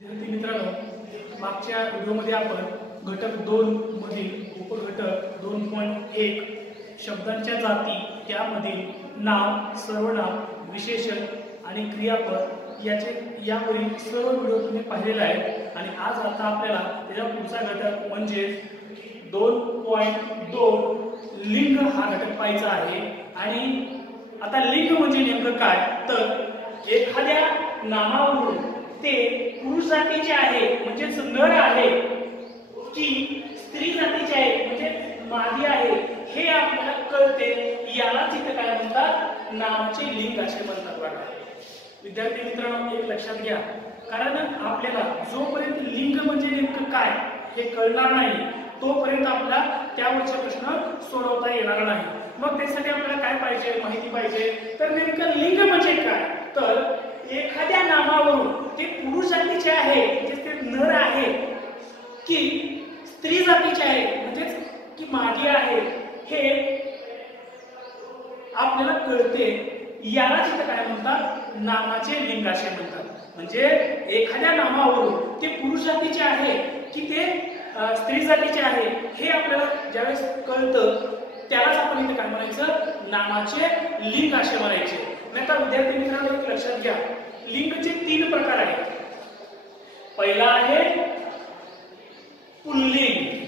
विद्यार्थी मित्रांनो, मागच्या व्हिडिओमध्ये आपण घटक 2 मधील उपघटक 2.1 शब्दांच्या जाती त्यामधील नाम, सर्वनाम, विशेषण आणि क्रियापद यावरील सर्व व्हिडिओ तुम्ही पाहिलेला आहे आणि आज आता आपल्याला त्याचा पुढचा घटक म्हणजे 2.2 लिंग हा घटक पाहायचा आहे। आणि आता लिंग म्हणजे नेमकं काय तर एखाद्या नामावरून ते पुरुष जातीचे आहे म्हणजे नर आहे की स्त्री जातीचे आहे म्हणजे मादी आहे हे आपल्याला कळते, यालाच इथे काय म्हणतात, नामाचे लिंग असे म्हणतात। बघा विद्यार्थी मित्रांनो, एक लक्षात घ्या, कारण आपल्याला जोपर्यंत लिंग म्हणजे नेमकं काय हे कळणार नाही तोपर्यंत आपल्याला त्यावरचे प्रश्न सोडवता येणार नाही। मग त्यासाठी आपल्याला काय पाहिजे, माहिती पाहिजे। तर नेमकं लिंग म्हणजे काय तर एखाद्या नामावरून ते पुरुष जातीचे आहे म्हणजे ते नर आहे की स्त्री जातीचे आहे म्हणजे की मादी आहे हे आपल्याला कळते, यालाच इथे काय म्हणतात, नामाचे लिंग असे म्हणतात। म्हणजे एखाद्या नामावरून ते पुरुष जातीचे आहे की ते स्त्री जातीचे आहे हे आपल्याला ज्यावेळेस कळतं त्यालाच आपण इथे काय म्हणायचं, नामाचे लिंग असे म्हणायचे। आता विद्यार्थी मित्रांनो, एक लक्षात घ्या, लिंगचे 3 प्रकार आहेत। पहिला आहे पुल्लिंग,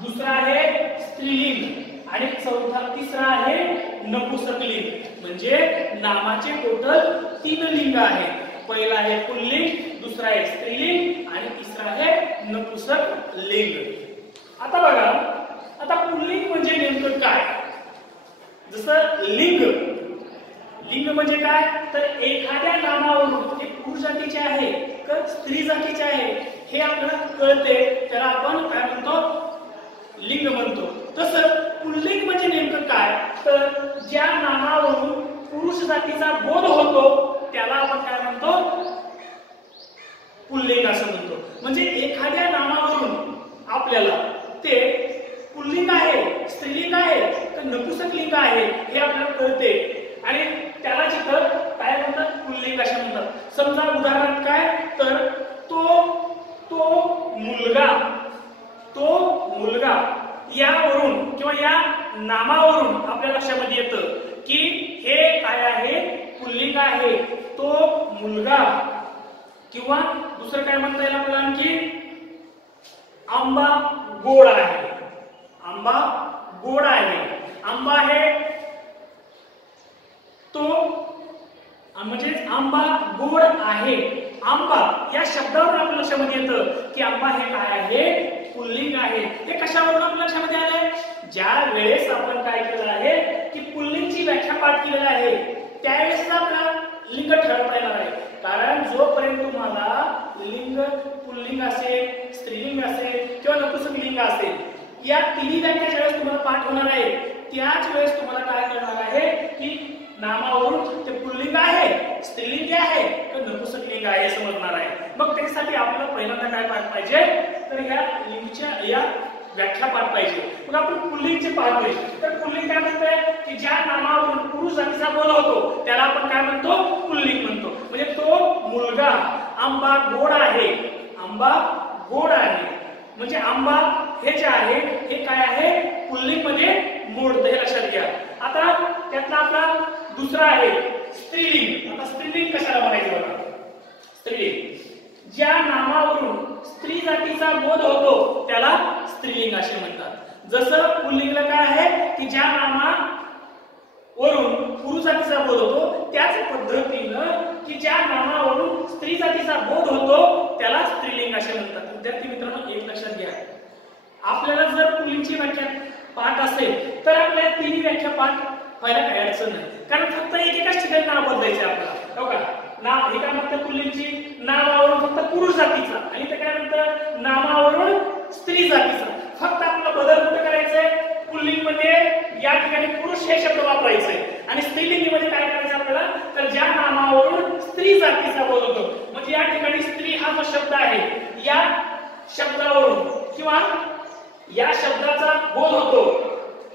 दुसरा आहे स्त्रीलिंग आणि तिसरा आहे नपुंसकलिंग। म्हणजे नामाचे टोटल 3 लिंग आहेत। पहिला आहे पुल्लिंग, दुसरा आहे स्त्रीलिंग आणि तिसरा आहे नपुंसकलिंग। आता बघा, आता पुल्लिंग म्हणजे नेमकं काय, जसं लिंग म्हणजे काय तर एखाद्या नामावरून ते पुरुष जातीचे आहे का स्त्री जातीचे आहे हे आपल्याला कळते, त्याला आपण काय म्हणतो, लिंग म्हणतो। तसं पुल्लिंग म्हणजे नेमकं काय तर ज्या नामावरून पुरुष जातीचा बोध होतो त्याला आपण काय म्हणतो, पुल्लिंग असं म्हणतो। म्हणजे एखाद्या नामावरून आपल्याला ते पुल्लिंग आहे, स्त्रीलिंग आहे का नपुंसकलिंग आहे हे आपल्याला कळते आणि त्याला जिथं काय म्हणतात, पुल्लिंग असे म्हणतात। समजा उदाहरणार्थ काय तर तो मुलगा यावरून किंवा या नामावरून आपल्या लक्षामध्ये येतं की हे काय आहे, पुल्लिंग आहे, तो मुलगा। किंवा दुसरं काय म्हणता येईल आपल्याला आणखी, आंबा गोड आहे, आंबा गोड आहे, आंबा आहे तो म्हणजे आंबा गोड आहे। आंबा या शब्दावरून आपल्या लक्षामध्ये येतं की आंबा हे काय आहे, पुल्लिंग आहे। हे कशावरून आपल्या लक्षामध्ये आले, ज्या वेळेस आपण काय केलं आहे की पुल्लिंगची व्याख्या पाठ केलेली आहे त्यावेळेस आपल्याला लिंग ठरवता येणार आहे। कारण जोपर्यंत तुम्हाला लिंग पुल्लिंग असेल, स्त्रीलिंग असेल किंवा नपुंसकलिंग असेल या 3 व्याख्या ज्यावेळेस तुम्हाला पाठ होणार आहे त्याच वेळेस तुम्हाला काय करणार आहे की नामावरून ते पुल्लिंग आहे, स्त्रीलिंग आहे का नपुंसकलिंग आहे समजणार आहे। मग त्यासाठी आपल्याला पहिल्यांदा काय पाठ पाहिजे तर या लिंगच्या या व्याख्या पाठ पाहिजे। मग आपण पुल्लिंगचे पाहतोय तर पुल्लिंग काय म्हणतंय की ज्या नामावरून पुरुष जातीचा बोध होतो त्याला आपण काय म्हणतो, पुल्लिंग म्हणतो। म्हणजे तो मुलगा आंबा गोड आहे, आंबा गोड आहे म्हणजे आंबा हे जे आहे हे काय आहे, पुल्लिंग मध्ये मोडतं, हे लक्षात घ्या। आता त्यातला आपला दुसरा आहे स्त्रीलिंग। आता स्त्रीलिंग कशाला म्हणायचं बघा, स्त्रीलिंग ज्या नामावरून स्त्री जातीचा बोध होतो त्याला स्त्रीलिंग असे म्हणतात। जसं पुल्लिंगला काय आहे की ज्या नामावरून पुरुष जातीचा बोध होतो त्याच पद्धतीनं की ज्या नामावरून स्त्री जातीचा बोध होतो त्याला स्त्रीलिंग असे म्हणतात। विद्यार्थी मित्रांनो, एक लक्षात घ्या, आपल्याला जर पुल्लिंगची व्याख्या पाठ असेल तर आपल्याला 3 व्याख्या पाठ व्हायला काही अडचण नाही, कारण फक्त एकेकाच ठिकाणी नाव बदलायचे आपल्याला। हो का, नाव हे काय म्हणतात, पुल्लिंगची नावावरून फक्त पुरुष जातीचा आणि ते काय म्हणतात, नामावरून स्त्री जातीचा। फक्त आपला बदल कुठे करायचंय, पुल्लिंग मध्ये या ठिकाणी पुरुष हे शब्द वापरायचे आणि स्त्रीलिंग मध्ये काय करायचं आपल्याला तर ज्या नामावरून स्त्री जातीचा बोध होतो म्हणजे या ठिकाणी स्त्री हा जो शब्द आहे या शब्दावरून किंवा या शब्दाचा बोध होतो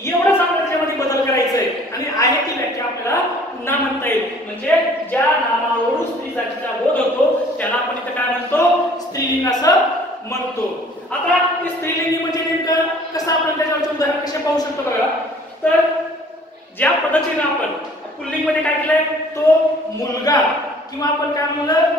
एवढंच आपल्याला त्याच्यामध्ये बदल करायचंय आणि आहे ती व्याख्या आपल्याला पुन्हा म्हणता येईल। म्हणजे ज्या नामावरून स्त्री जातीचा बोध होतो त्याला आपण इथे काय म्हणतो, स्त्रीलिंग असं म्हणतो. आता ते स्त्रीलिंगी म्हणजे नेमकं कसं आपण त्याच्यावरचे उदाहरण कसे पाहू शकतो बघा. तर ज्या पद्धतीने आपण पुल्लिंग मध्ये काय केलंय, तो मुलगा किंवा आपण काय म्हणलं,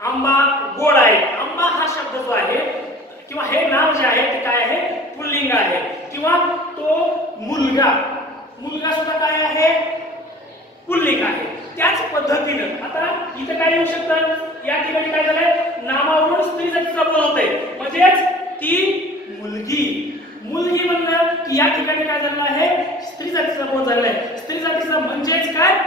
आंबा गोड आहे. आंबा हा शब्द जो आहे किंवा हे नाव जे आहे ते काय आहे, पुल्लिंग आहे. किंवा तो मुलगा, मुलगा सुद्धा काय आहे, पुल्लिंग आहे. त्याच पद्धतीनं आता इथे काय येऊ शकतं, या ठिकाणी काय झालंय, नामावरून स्त्री जातीचा बोध होतोय. म्हणजेच ती मुलगी, मुलगी म्हणलं की या ठिकाणी काय झालं आहे, स्त्री जातीचा बोध झालेला आहे. स्त्री जातीचा म्हणजेच काय,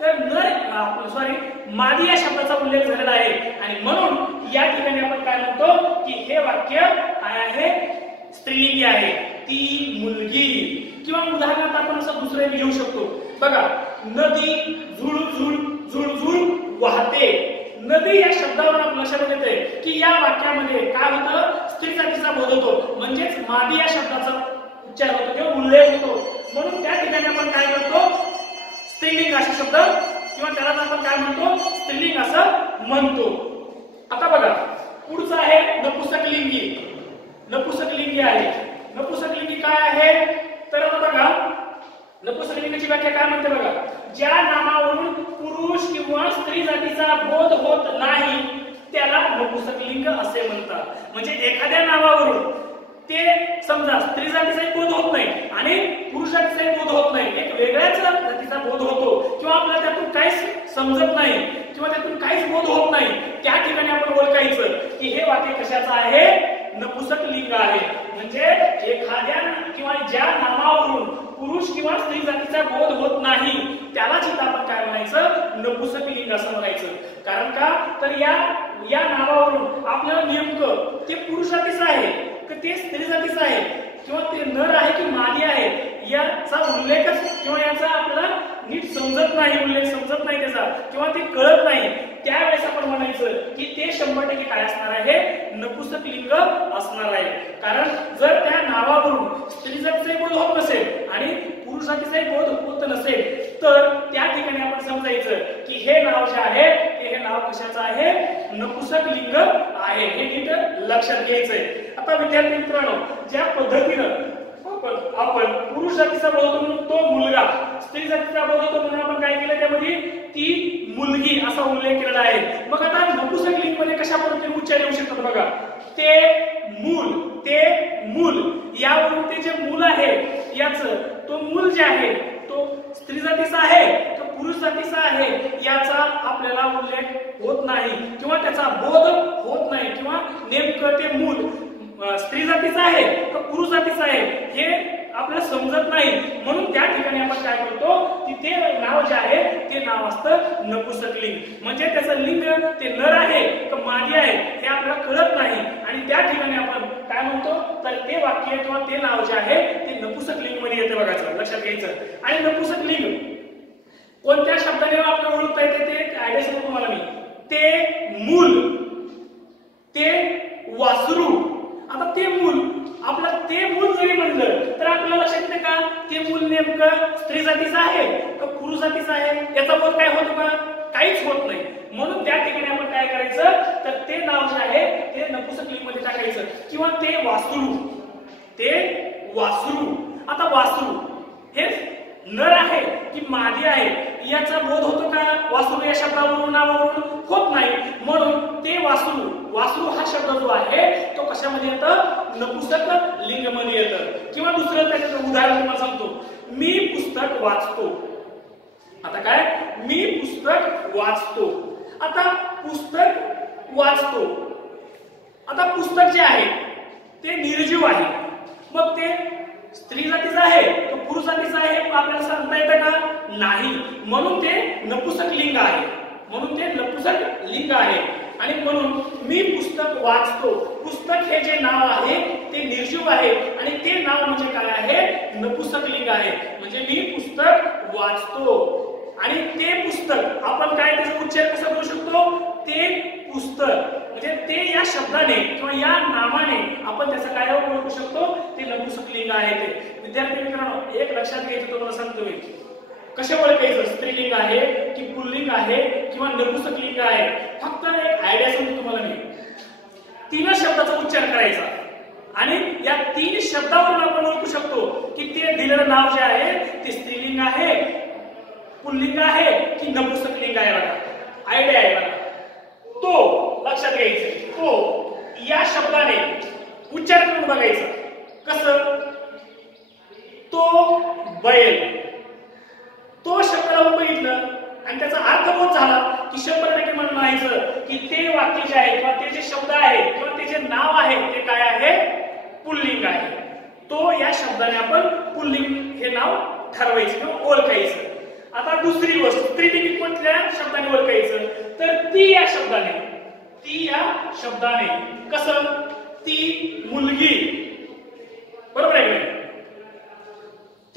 तर नर सॉरी मादी या शब्दाचा उल्लेख झालेला आहे. आणि म्हणून या ठिकाणी आपण काय म्हणतो की हे वाक्य काय आहे, स्त्रीलिंगी आहे, ती मुलगी. किंवा उदाहरणार्थ आपण असं दुसरं घेऊ शकतो बघा, नदी झुळझुळ झुळझुळ वाहते. नदी या शब्दावरून आपल्या लक्षात येते की या वाक्यामध्ये काय होतं, स्त्री जातीचा बोध होतो. म्हणजेच मादी या शब्दाचा उच्चार होतो किंवा उल्लेख होतो. म्हणून त्या ठिकाणी आपण काय करतो, स्त्रीलिंग असा शब्द किंवा त्यालाच आपण काय म्हणतो, स्त्रीलिंग असं म्हणतो. आता बघा पुढचं आहे नपुंसकलिंगी. नपुंसकलिंगी आहे. नपुंसकलिंगी काय आहे, तर आता बघा नपुंसकलिंगाची व्याख्या काय म्हणते बघा, ज्या नामावरून पुरुष किंवा स्त्री जातीचा बोध होत नाही त्याला नपुंसकलिंग असे म्हणतात. म्हणजे एखाद्या नावावरून ते समजा स्त्री जातीचाही बोध होत नाही आणि पुरुष जातीचाही बोध होत नाही, एक वेगळ्याच जातीचा बोध होतो किंवा आपल्याला त्यातून काहीच समजत नाही किंवा त्यातून काहीच बोध होत नाही, त्या ठिकाणी आपण ओळखायचं की हे वाक्य कशाचं आहे, नपुंसकलिंग आहे. म्हणजे एखाद्या किंवा ज्या नामावरून पुरुष किंवा स्त्री जातीचा बोध होत नाही त्यालाच इथं आपण काय म्हणायचं, नपुंसकलिंग असं म्हणायचं. कारण का, तर या नावावरून आपल्याला नेमकं ते पुरुष जातीचं आहे की ते स्त्री जातीचं आहे किंवा ते नर आहे की मादी आहे याचा उल्लेखच किंवा याचा आपल्याला नीट समजत नाही, उल्लेख समजत नाही त्याचा किंवा ते कळत नाही, त्यावेळेस आपण म्हणायचं की ते 100% काय असणार आहे, नपुंसकलिंग असणार आहे. कारण जर त्या नावावरून स्त्री जातीचाही बोध होत नसेल आणि पुरुष जातीचाही बोध होत नसेल तर त्या ठिकाणी आपण समजायचं की हे नाव जे आहे हे नाव कशाचं आहे, नपुंसकलिंग आहे. हे नीट लक्षात घ्यायचंय. आता विद्यार्थी मित्रांनो, ज्या पद्धतीनं आपण पुरुष जातीचा बोध होतो म्हणून तो मुलगा, स्त्री जातीचा बोध होतो म्हणून आपण काय केलं, त्यामध्ये ती मुलगी असा उल्लेख केलेला आहे. मग आता नपुंसकलिंग मध्ये कशा पद्धतीने उच्चार येऊ शकतात बघा, ते मूल यावरून ते जे मूल आहे याच, तो मूल जे आहे तो स्त्री जातीचा आहे तो पुरुष जातीचा आहे याचा आपल्याला उल्लेख होत नाही किंवा त्याचा बोध होत नाही किंवा नेमकं ते मूल स्त्री जातीचा आहे का पुरुष जातीचा आहे हे आपल्याला समजत नाही. म्हणून त्या ठिकाणी आपण काय करतो की ते नाव जे आहे ते नाव असतं नपुंसकलिंग. म्हणजे त्याचं लिंग ते नर आहे का मादी आहे हे आपल्याला कळत नाही आणि त्या ठिकाणी आपण काय म्हणतो तर ते वाक्य किंवा ते नाव जे आहे ते नपुंसकलिंग मध्ये येते बघायचं, लक्षात घ्यायचं. आणि नपुंसकलिंग कोणत्या शब्दाने आपल्याला ओळखता येते ते आयडिया सांगतो तुम्हाला मी. ते मूल, ते वासरू. आता ते मूल, आपलं ते मूल जरी म्हणलं तर आपल्याला लक्षात येते का ते मूल नेमकं स्त्री जातीचं आहे का पुरुष जातीचं आहे, याचा बोध काय होतो का, काहीच होत नाही. म्हणून त्या ठिकाणी आपण काय करायचं तर ते नाव जे आहे ते नपुंसकलिंग मध्ये टाकायचं किंवा ते वासरू. आता वासरू हे नर आहे की मादी आहे याचा बोध होतो का, वासरू या शब्दावरून नावावरून होत नाही. म्हणून ते वासरू हा शब्द जो आहे तो कशामध्ये येतं, नपुंसकलिंग मध्ये येतं. किंवा दुसरं त्याचं उदाहरण तुम्हाला सांगतो, मी पुस्तक वाचतो. आता काय, मी पुस्तक वाचतो. आता पुस्तक वाचतो, आता पुस्तक जे आहे ते निर्जीव आहे, मग ते स्त्री जातीचं आहे तो पुरुष जातीचं आहे आपल्याला सांगता येतं का, नाही. म्हणून ते नपुंसकलिंग आहे. आणि म्हणून मी पुस्तक वाचतो, पुस्तक हे जे नाव आहे ते निर्जीव आहे आणि ते नाव म्हणजे काय आहे, नपुंसकलिंग आहे. म्हणजे मी पुस्तक वाचतो आणि ते पुस्तक आपण काय त्याचा उच्चार कसा करू शकतो, ते पुस्तक. म्हणजे ते या शब्दाने किंवा या नामाने आपण त्याचं काय ओळखू शकतो, ते नपुंसकलिंग आहे. ते विद्यार्थी मित्रांनो एक लक्षात घ्यायचं तुम्हाला सांगतो मी, कसे ओळखायचं स्त्रीलिंग आहे की पुल्लिंग आहे किंवा नपुंसकलिंग आहे. फक्त एक आयडिया सांगतो तुम्हाला मी. तीनच शब्दाचा उच्चार करायचा आणि या 3 शब्दावरून आपण ओळखू शकतो की ते दिलेलं नाव जे आहे ते स्त्रीलिंग आहे, पुल्लिंग आहे की नपुंसकलिंग आहे. बघा आयडिया आहे बघा. तो लक्षात घ्यायचं, तो या शब्दाने उच्चार करून बघायचं. कसं? तो बैल. तो शब्द लावून बघितलं आणि त्याचा अर्थबोध झाला की 100% म्हणून म्हणायचं की ते वाक्य जे आहे किंवा ते जे शब्द आहे किंवा ते जे नाव आहे ते काय आहे? पुल्लिंग आहे. तो या शब्दाने आपण पुल्लिंग हे नाव ठरवायचं किंवा ओळखायचं. आता दुसरी गोष्ट, स्त्रीलिंग कोणत्या शब्दाने ओळखायचं? तर ती या शब्दाने. ती या शब्दाने. कसं? ती मुलगी. बरोबर आहे का?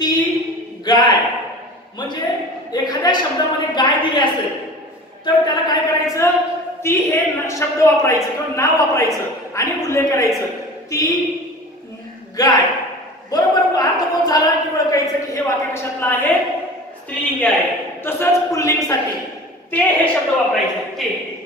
ती गाय. म्हणजे एखाद्या शब्दामध्ये गाय दिली असेल तर त्याला काय करायचं? ती हे शब्द वापरायचं किंवा नाव वापरायचं आणि उल्लेख करायचं. ती गाय. बरोबर अर्थबोध झाला की ओळखायचं की हे वाक्य कशातलं आहे? स्त्रीलिंग आहे. तसंच पुल्लिंगसाठी ते हे शब्द वापरायचे. ते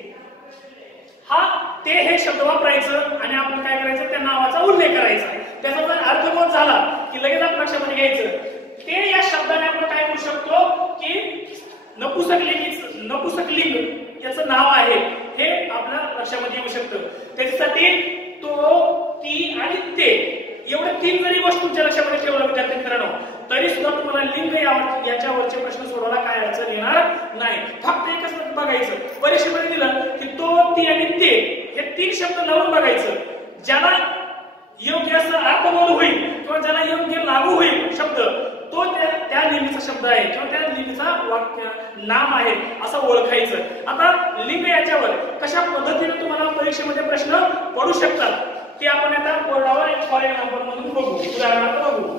ते हे शब्द वापरायचं आणि आपण काय करायचं? त्या नावाचा उल्लेख करायचा. त्याचा जर अर्थबोध झाला की लगेच आपण लक्षामध्ये घ्यायचं. ते या शब्दाने आपण काय करू शकतो की नपुंसकलिंग याचं नाव आहे हे आपल्या लक्षामध्ये येऊ शकतं. त्याच्यासाठी तो, ती आणि ते एवढे 3 जरी गोष्टी तुमच्या लक्षामध्ये ठेवल्या विद्यार्थी मित्रांनो तरी सुद्धा तुम्हाला लिंग याच्यावरचे प्रश्न सोडवायला काय अडचण येणार नाही. फक्त एकच बघायचं, परीक्षेमध्ये दिलं की तो, ती आणि ते हे 3 शब्द लावून बघायचं. ज्याला योग्य असं अर्थबोध होईल किंवा ज्याला योग्य लागू होईल शब्द तो त्या लिंगीचा शब्द आहे किंवा त्या लिंगीचा वाक्य नाम आहे असं ओळखायचं. आता लिंग याच्यावर कशा पद्धतीने तुम्हाला परीक्षेमध्ये प्रश्न पडू शकतात ते आपण आता बोर्डावर फॉर एक्झाम्पल म्हणून बघू. उदाहरणार्थ बघू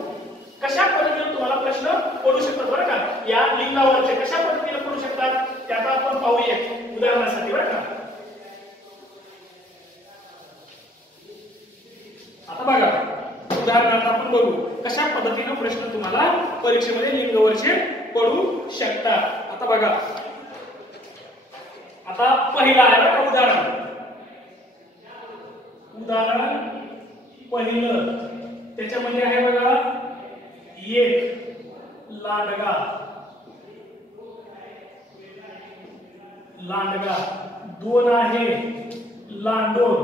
कशा पद्धतीने तुम्हाला प्रश्न पडू शकतात. बरं का? या लिंगावरचे कशा पद्धतीने पडू शकतात ते आता आपण पाहूया उदाहरणासाठी. बरं का? आता बघा उदाहरणार्थ आपण बघू कशा पद्धतीने प्रश्न तुम्हाला परीक्षेमध्ये लिंगावरचे पडू शकतात. आता बघा, आता पहिला आहे उदाहरण पहिलं. त्याच्यामध्ये आहे बघा एक लांडगा. लांडगा. 2 आहे लांडोर.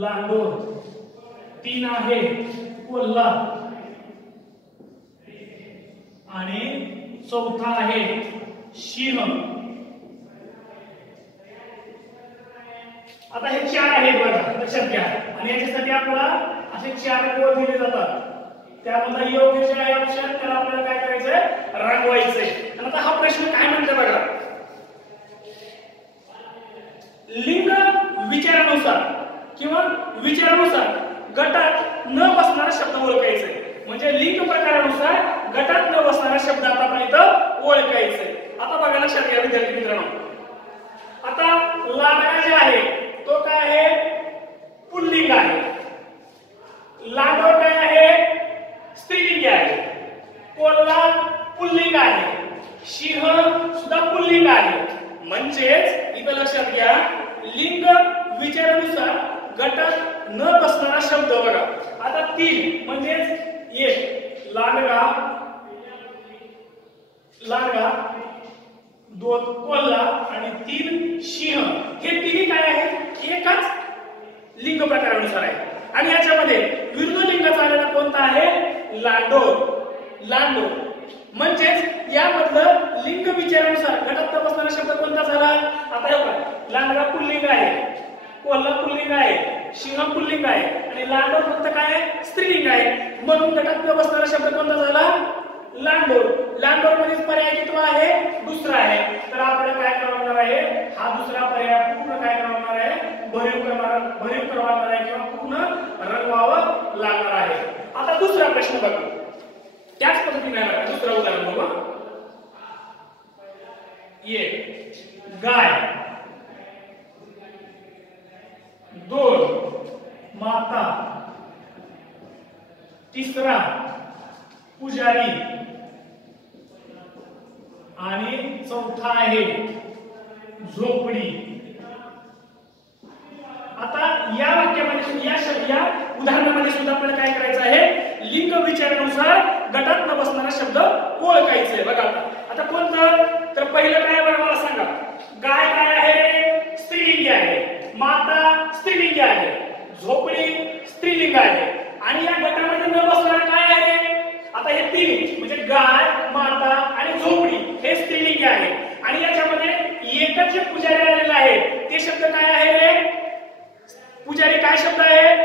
लांडोर. 3 आहे कोल्हा आणि 4था आहे सिंह. आता हे 4 आहेत बघा लक्षात घ्या आणि याच्यासाठी आपल्याला असे 4 कोड दिले जातात. त्यामध्ये योग्य जे आहे ऑप्शन त्याला आपल्याला काय करायचंय? रंगवायचंय. आणि आता हा प्रश्न काय म्हणतो बघा, लिंग विचारानुसार किंवा विचारानुसार गटात न बसणारा शब्द ओळखायचे. म्हणजे लिंग प्रकारानुसार गटात न बसणारा शब्द आता आपण इथं ओळखायचे. आता बघा लक्षात घ्या विद्यार्थी मित्रांनो. आता लांडगा जे आहे तो काय आहे? पुल्लिंग आहे. लांडोर काय आहे? स्त्रीलिंग आहे. कोल्हा पुल्लिंग आहे. सिंह सुद्धा पुल्लिंग आहे. म्हणजेच इथं लक्षात घ्या लिंग विचारानुसार गटात न बसणारा शब्द बघा. आता 3 म्हणजेच एक लांडगा. 2 कोल्हा आणि 3 सिंह. हे तिन्ही काय आहेत? एकाच लिंग प्रकारानुसार आहे. आणि याच्यामध्ये विरुद्ध लिंगाचा आलेला कोणता आहे? लांडोर. लांडोर म्हणजेच यामधलं लिंग विचारानुसार गटात न बसणारा शब्द कोणता झाला? आता हे बघा लांडगा पुल्लिंग आहे, कोल्हा पुल्लिंग आहे, सिंह पुल्लिंग आहे आणि लांडोर फक्त काय आहे? स्त्रीलिंग आहे. म्हणून गटात न बसणारा शब्द कोणता झाला? लांडोर. लांडोर मध्ये पर्याय किती आहे? दुसरा आहे. तर आपल्याला काय करावं आहे? हा दुसरा पर्याय पूर्ण काय करावं आहे? भरीव करावा आहे किंवा पूर्ण रंगवावं लागणार आहे. आता दुसरा प्रश्न बघा. त्याच पद्धतीने आहे. दुसरा उदाहरण बघा. एक गाय. 2 माता. 3 पुजारी आणि 4था आहे झोपडी. विचारानुसार गटात न बसणारा शब्द ओळखायचे. बघा आता कोणतं, तर पहिलं काय बरं मला सांगा. गाय काय आहे, स्त्रीलिंगी आहे. माता स्त्रीलिंगी आहे. झोपडी स्त्रीलिंग आहे. आणि या गटामध्ये न बसणारा काय आहे, आता हे तीन म्हणजे गाय, माता आणि झोपडी हे स्त्रीलिंगी आहे. आणि याच्यामध्ये एकच जे पुजारी आलेला आहे ते शब्द काय आहे, पुजारी काय शब्द आहे,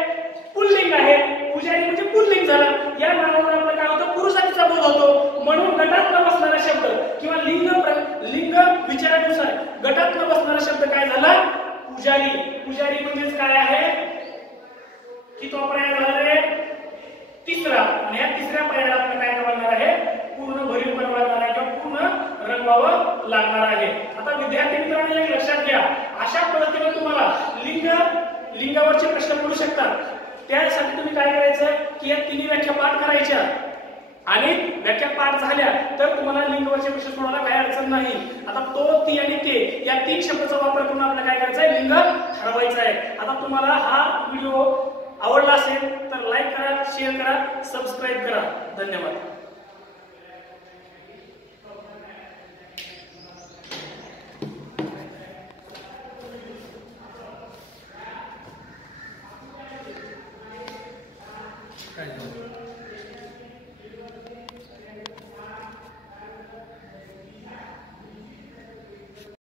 पुल्लिंग आहे. पुजारी म्हणजे पुल्लिंग झाला. या नावावर आपलं काय होतं, पुरुषाचा बोध होतो. म्हणून गटात न बसणारा शब्द किंवा लिंग विचारानुसार गटात न बसणारा शब्द काय झाला, पुजारी. पुजारी म्हणजेच काय आहे, की तो पर्याय झाला रे तिसरा. आणि या तिसऱ्या पर्यायाला आपण काय बनणार आहे, पूर्ण भरीव बनवणार आहे किंवा पूर्ण रंगवावं लागणार आहे. आता विद्यार्थी मित्रांनो एक लक्षात घ्या, अशा पद्धतीने तुम्हाला लिंगावरचे प्रश्न पडू शकतात. त्यासाठी तुम्ही काय करायचं की या तिन्ही व्याख्या पाठ करायच्या. आणि व्याख्या पाठ झाल्या तर तुम्हाला लिंगावरचे प्रश्न सोडवायला काही अडचण नाही. आता तो, ती आणि ते या तीन शब्दाचा वापर करून आपल्याला काय करायचं आहे, लिंग ठरवायचं आहे. आता तुम्हाला हा व्हिडिओ आवडला असेल तर लाईक करा, शेअर करा, सबस्क्राईब करा. धन्यवाद. Right.